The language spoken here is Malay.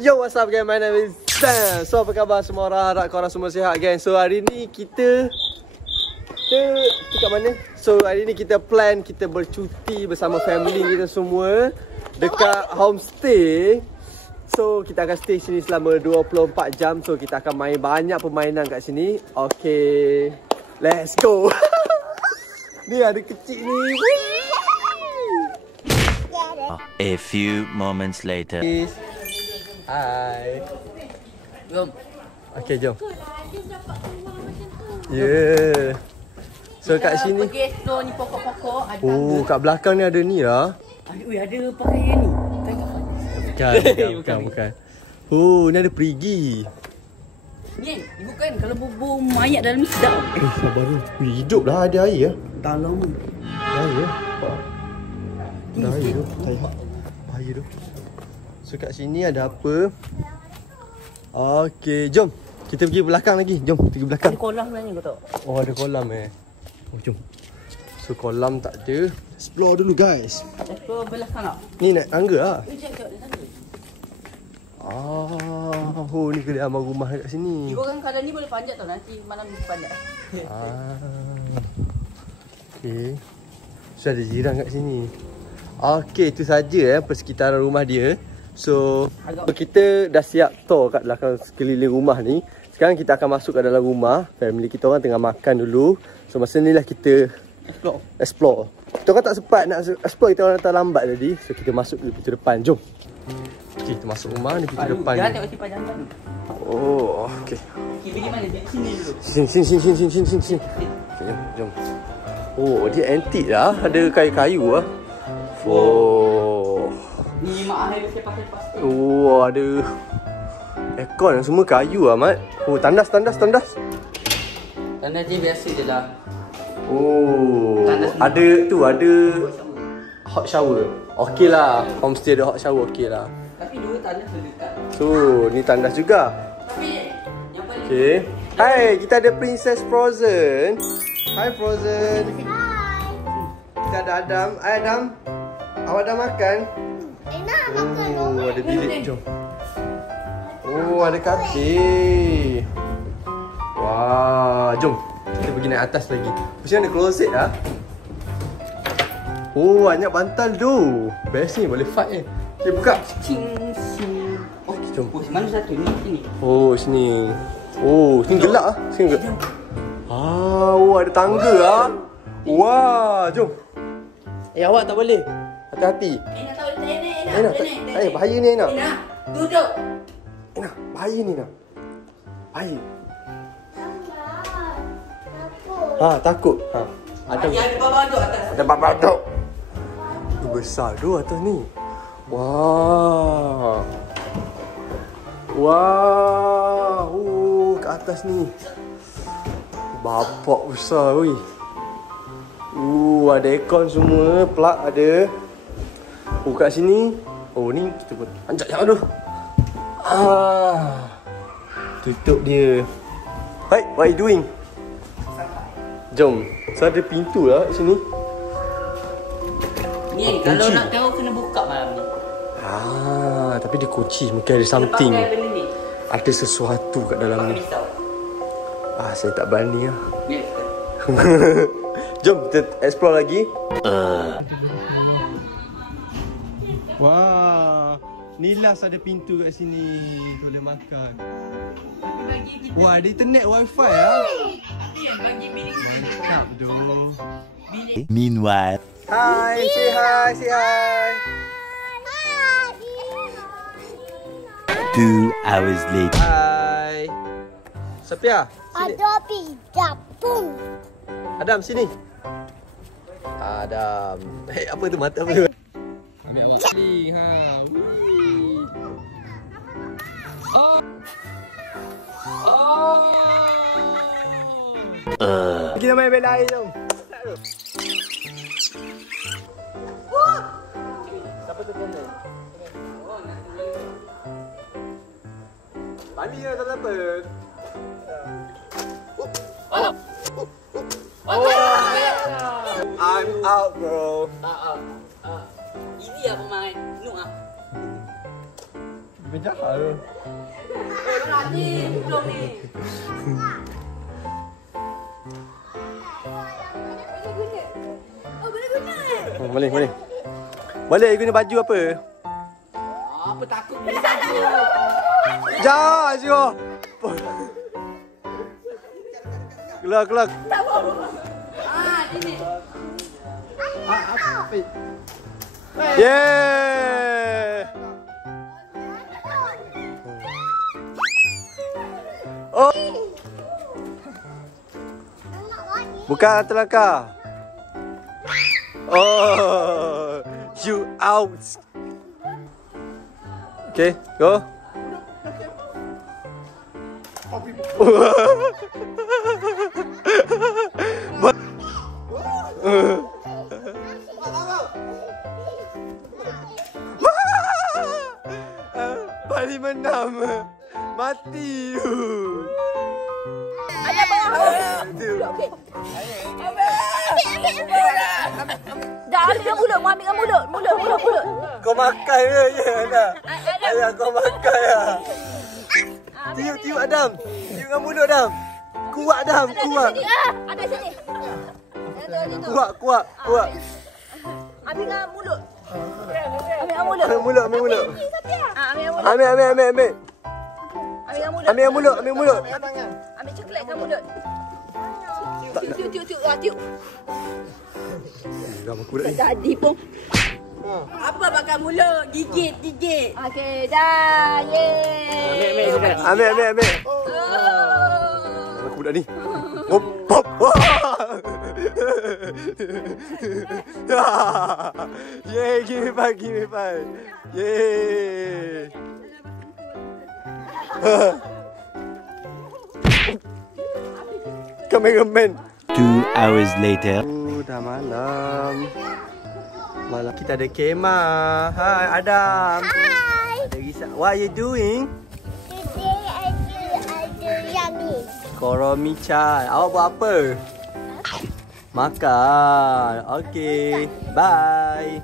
Yo, what's up guys? My name is Sam. So, apa khabar semua orang? Harap korang semua sihat guys. So, hari ni kita kat mana? So, hari ni kita plan kita bercuti bersama family kita semua dekat homestay. So, kita akan stay sini selama 24 jam. So, kita akan main banyak permainan kat sini. Okay, let's go. Ni ada kecil ni. A few moments later. Hai. Jom. Okay, jom. Yeah. So kat sini. Pergi explore ni pokok-pokok. Ada Oh, kat belakang ni ada ni lah. ada pakaian ni. Bukan. Oh, ni ada perigi. Ni bukan kalau bubur mayat dalam ni sedap. Sabar ni. Hidup dah ada air ya. Dah lama. Air ya. Ada air tu. Air tu. So kat sini ada apa? Okay, jom. Kita pergi belakang lagi. Jom, pergi belakang. Ada kolam sebenarnya kau tahu. Oh, ada kolam Oh, jom. So kolam tak ada. Explore dulu guys. Explore belakang tak? Ni naik tangga lah. Tengok tangga. Oh, ni kediaman rumah dekat sini. Kira kan kalau ni boleh panjat tau, nanti malam ni panjat. Okay. So ada jiran kat sini. Okay, itu saja persekitaran rumah dia. So kita dah siap tour kat belakang sekeliling rumah ni. Sekarang kita akan masuk ke dalam rumah. Family kita orang tengah makan dulu. So masa ni lah kita explore. Kita orang tak sempat nak explore, kita orang terlambat tadi. So kita masuk dulu pintu depan. Jom. Okay, kita masuk rumah ni pintu depan. Jangan tengok simpan jantan. Oh, okay. Okay, pergi mana? Di sini dulu. Sini. Okay, jom. Oh, dia antik lah. Ada kayu-kayu lah. Oh. Ni mak air lepas. Oh, ada aircon semua kayu lah, Mat. Oh, tandas. Tandas je biasa je lah. Oh, tandas ada tu, ada hot shower. Okey lah, homestay ada hot shower, okey lah. Tapi dua tandas dekat. So, ni tandas juga. Tapi yang paling Okey. Hai, kita ada Princess Frozen. Hai Frozen. Hai. Kita ada Adam. Hai Adam. Awak dah makan? Nak makan dong. Oh, ada bilik, jom. Oh, ada katil. Wah, jom. Kita pergi naik atas lagi. Mesti ada closet lah. Oh, banyak bantal tu. Best ni, boleh fight Okay, buka. cing. Oh, jom. Oh, mana satu ni? Sini. Oh, sini. Oh, sini gelap ah. Sini gelap. Oh, ada tangga ah. Wah, jom. Awak tak boleh. Hati-hati. Nak tahu Enak. Bahaya ni Enak. Enak, duduk. Enak, bahaya ni Enak. Bahaya. Takut. Ada bawah tu atas. Ada babak tu. Besar tu atas ni. Wah. Kat atas ni. Bapak besar weh. Ada aircon semua, plug ada. Kat sini. Ni kita pun anjak jangan tu. Tutup dia. Hai, what are you doing? Jom. So ada pintu lah kat sini. Ni kalau nak tahu kena buka malam ni. Tapi dia kunci. Mungkin ada something. Pakai benda ni. Ada sesuatu kat dalam ni. Risau. Saya tak berani lah. Yes. Jom kita explore lagi. Wah, Nilas ada pintu kat sini. Boleh makan. Wah, ada internet wifi lah. Tapi yang bagi bilik Mantap doh. Meanwhile. Hai, say hi. 2 hours later. Hai. Sophia, sini. Ada pizza pun. Adam, sini. Adam. Apa tu mata apa tu? Ambil awak. Kita main bela air jom. Siapa tu kena? Mandi lah, tak apa. I'm out bro. Ini lah pemain Nuk ah. Jahat tu. Ni, belum ni. Balik. Balik guna baju apa? Apa takut ni saja. Jangan Azio. Keluar. Sini. Yeah. Oh. Bukan terlangkah. Oh. You out. Okay, go. Bali menam. Mati tu. Ada bawah. Okey. Dah ambil mulut, mau ambil mulut. Mulut. Kau makan ke je Adam? Ayah kau makan ya. Tiup Adam. Tiup dengan mulut Adam. Kuat Adam, kuat. Ada sini. Kuat. Ambil dengan mulut. Ambil dengan mulut. Ambil mulut. Ambil dengan mulut. Ambil. Ambil dengan mulut. Ambil mulut. Ambil coklat kat mulut. Tiup. Gambar kuda ni. Jadi pun. Apa bakal mulut? Gigit. Okey, dah. Yeay. Ambil. Oh. Gambar kuda ni. Pop. Yeay, give me five. Yeay. Kameraman. 2 hours later. Dah malam. Kita ada kemah. Hai Adam. Hi. Ada Risa. What are you doing? Today I do yummy. Koromi-chan. Awak buat apa? Makan. Okay. Bye.